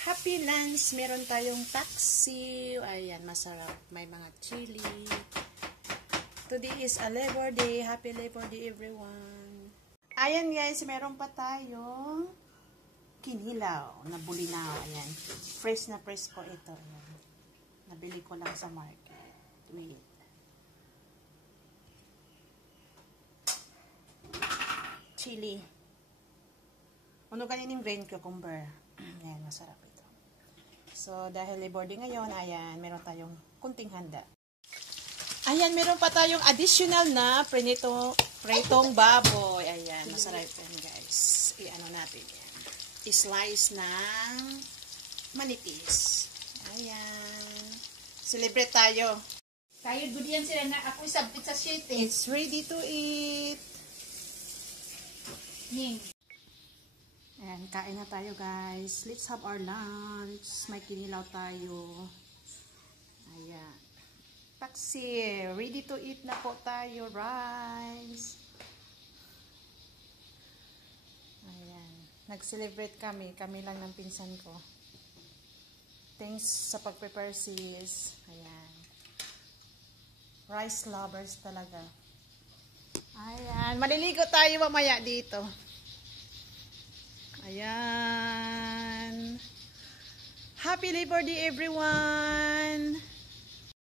Happy lunch! Meron tayong taxi. Ayan, masarap. May mga chili. Today is a Labor Day. Happy Labor Day, everyone. Ayan guys, meron pa tayong kinilaw na bulinaw. Ayan. Fresh na fresh ko ito. Ayan. Nabili ko lang sa market. Wait. Chili. Ano ganyan yung green cucumber. Ayan, masarap ito. So, dahil Labor Day ngayon, ayan, meron tayong kunting handa. Ayan, meron pa tayong additional na pritong baboy. Ayan, masarap yan guys. I-ano natin yan. I-slice ng manipis. Ayan. Celebrate tayo. Tayo good yan sila na ako sabit sa shit eh. It's ready to eat. Ayan, kain na tayo guys. Let's have our lunch. May kinilaw tayo. Ayan. Taxi. Ready to eat na po tayo. Rice. Ayan. Nag-celebrate kami. Kami lang ng pinsan ko. Thanks sa pag-prepare sis. Ayan. Rice lovers talaga. Ayan. Maliligo tayo mamaya dito. Ayan. Happy Labor Day everyone!